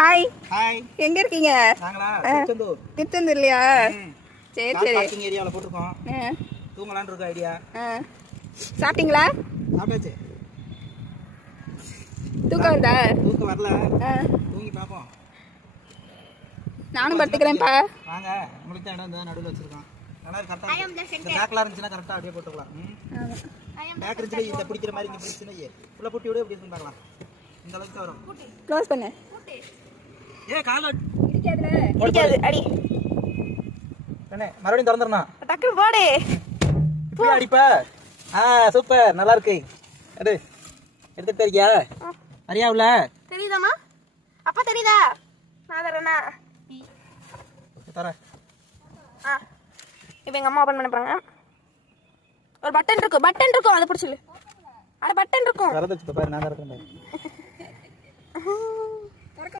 Hi. Hi. எங்க இருக்கீங்க? நாங்களா திருச்செந்தூர். திருச்செந்தூர்லையா? சரி சரி. பார்க்கிங் ஏரியாவில் போட்டிருக்கோம். தூங்கலான்னு இருக்க ஐடியா. சாப்பிட்டீங்களா? சாப்பிட்டாச்சு. தூக்கம் வருதா? தூக்கம் வரல. தூங்கி பார்ப்போம். நானும் படுத்துக்கிறேன்ப்பா. வாங்க. உங்களுக்கு தான் இடம் வந்து நடுவில் வச்சிருக்கோம். நல்லா கரெக்டாக இந்த பேக்கில் இருந்துச்சுன்னா கரெக்டாக அப்படியே போட்டுக்கலாம். பேக் இருந்துச்சுன்னா இந்த பிடிக்கிற மாதிரி இங்கே பிடிச்சுன்னா உள்ள பூட்டி விட எப்படி இருக்குன்னு பார்க்கலாம். இந்த அளவுக்கு வரும். க்ளோஸ் பண்ணு. கால இடிக்காது அடி. என்ன மறுபடியும் திறந்துறணும். டக்குனு போடு. இப்படி அடிப்பா. சூப்பர் நல்லா இருக்கு. எடு எடுத்துட்டு இருக்கியா? அறியாவுல தெரியுதாமா? அப்பா தெரியுதா? நான் தரேனா? தரேன். இப்போ எங்க அம்மா ஓபன் பண்ண போறாங்க. ஒரு பட்டன் இருக்கும் அதை பிடிச்சிரு. அட பட்டன் இருக்கும். வரது பாரு நான் தரேன்.